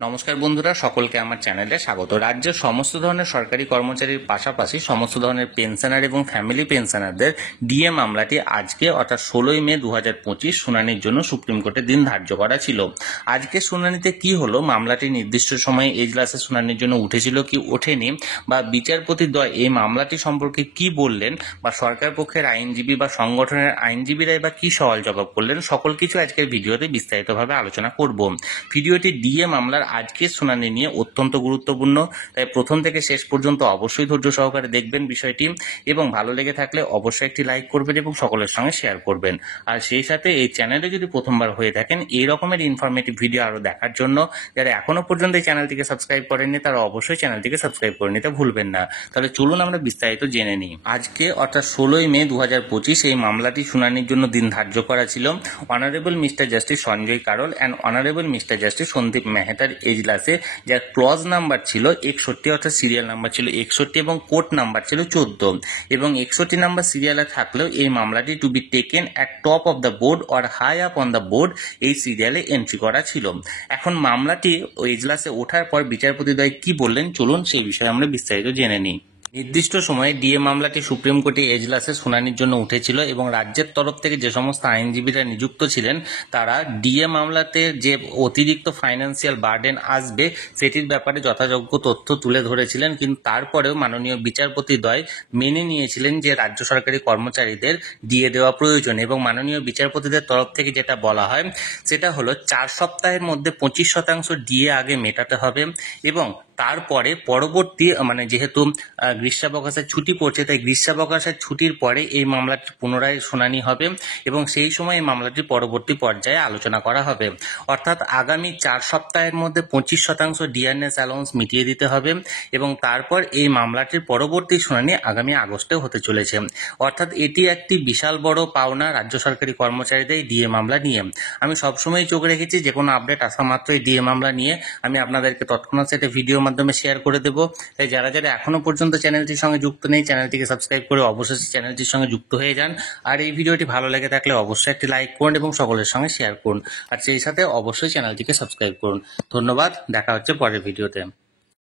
নমস্কার বন্ধুরা, সকলকে আমার চ্যানেলে স্বাগত। রাজ্যের সমস্ত ধরনের সরকারি কর্মচারীর পাশাপাশি সমস্ত ধরনের পেনশনার এবং ফ্যামিলি পেনশনারদের ডিএ মামলাটি আজকে অর্থাৎ 16ই মে 2025 শুনানির জন্য সুপ্রিম কোর্টে দিন ধার্য করা ছিল। আজকে শুনানিতে কি হলো, মামলাটি নির্দিষ্ট সময়ে এজলাসে শুনানির জন্য উঠেছিল কি ওঠেনি, বা বিচারপতি দ্বয় এই মামলাটি সম্পর্কে কি বললেন, বা সরকার পক্ষের আইনজীবী বা সংগঠনের আইনজীবীরাই বা কি সওয়াল জবাব করলেন, সকল কিছু আজকের ভিডিওতে বিস্তারিতভাবে আলোচনা করব। ভিডিওটি ডিএ মামলার আজকের শুনানি নিয়ে অত্যন্ত গুরুত্বপূর্ণ, তাই প্রথম থেকে শেষ পর্যন্ত অবশ্যই ধৈর্য সহকারে দেখবেন বিষয়টি, এবং ভালো লেগে থাকলে অবশ্যই একটি লাইক করবেন এবং সকলের সঙ্গে শেয়ার করবেন। আর সেই সাথে এই চ্যানেলে যদি প্রথমবার হয়ে থাকেন এই রকমের ইনফরমেটিভ ভিডিও আরো দেখার জন্য যারা এখনো পর্যন্ত এই চ্যানেলটিকে সাবস্ক্রাইব করেননি তারা অবশ্যই চ্যানেলটিকে সাবস্ক্রাইব করে নিতে ভুলবেন না। তাহলে চলুন আমরা বিস্তারিত জেনে নিই। আজকে অর্থাৎ 16ই মে 2025 এই মামলাটি শুনানির জন্য দিন ধার্য করা ছিল। Honourable mister justice Sanjay Karol and honourable mister justice Sandeep মেহতার এজলাসে, যার ক্লজ নাম্বার ছিল 61 অর্থাৎ সিরিয়াল নাম্বার ছিল 61 এবং কোর্ট নাম্বার ছিল 14, এবং 61 নাম্বার সিরিয়ালে থাকলেও এই মামলাটি to be taken at top of the board or high up on the board এই সিরিয়ালে এন্ট্রি করা ছিল। এখন মামলাটি এজলাসে ওঠার পর বিচারপতিদ্বয় কি বললেন, চলুন সেই বিষয়ে আমরা বিস্তারিত জেনে নিই। নির্দিষ্ট সময়ে ডিএ মামলাটি সুপ্রিম কোর্টে এজলাসে শুনানির জন্য উঠেছিল, এবং রাজ্যের তরফ থেকে যে সমস্ত আইনজীবীরা নিযুক্ত ছিলেন তারা ডিএ মামলাতে যে অতিরিক্ত ফাইন্যান্সিয়াল বার্ডেন আসবে সেটির ব্যাপারে যথাযোগ্য তথ্য তুলে ধরেছিলেন, কিন্তু তারপরেও মাননীয় বিচারপতিদ্বয় মেনে নিয়েছিলেন যে রাজ্য সরকারি কর্মচারীদের ডিএ দেওয়া প্রয়োজন, এবং মাননীয় বিচারপতিদের তরফ থেকে যেটা বলা হয় সেটা হলো 4 সপ্তাহের মধ্যে 25% ডিএ আগে মেটাতে হবে, এবং তারপরে পরবর্তী যেহেতু গ্রীষ্মাবকাশের ছুটি পড়ছে তাই গ্রীষ্মাবকাশের ছুটির পরে এই মামলাটি পুনরায় শুনানি হবে, এবং সেই সময় এই মামলাটি পরবর্তী পর্যায়ে আলোচনা করা হবে। অর্থাৎ আগামী 4 সপ্তাহের মধ্যে 25% ডিআরএস অ্যালাউন্স মিটিয়ে দিতে হবে, এবং তারপর এই মামলাটির পরবর্তী শুনানি আগামী আগস্টে হতে চলেছে। অর্থাৎ এটি একটি বিশাল বড় পাওনা রাজ্য সরকারি কর্মচারীদের ডিএ মামলা নিয়ে। আমি সবসময় চোখ রেখেছি যে কোনো আপডেট আসা মাত্রই ডিএ মামলা নিয়ে আমি আপনাদেরকে তৎক্ষণাৎ সেটা ভিডিওর মাধ্যমে শেয়ার করে দেবো। তাই যারা যারা এখনো পর্যন্ত চ্যানেলটির সঙ্গে যুক্ত নেই চ্যানেলটিকে সাবস্ক্রাইব করে অবশ্যই চ্যানেলটির সঙ্গে যুক্ত হয়ে যান। আর এই ভিডিওটি ভালো লেগে থাকলে অবশ্যই একটি লাইক করুন এবং সকলের সঙ্গে শেয়ার করুন, আর সেই সাথে অবশ্যই চ্যানেলটিকে সাবস্ক্রাইব করুন। ধন্যবাদ, দেখা হচ্ছে পরের ভিডিওতে।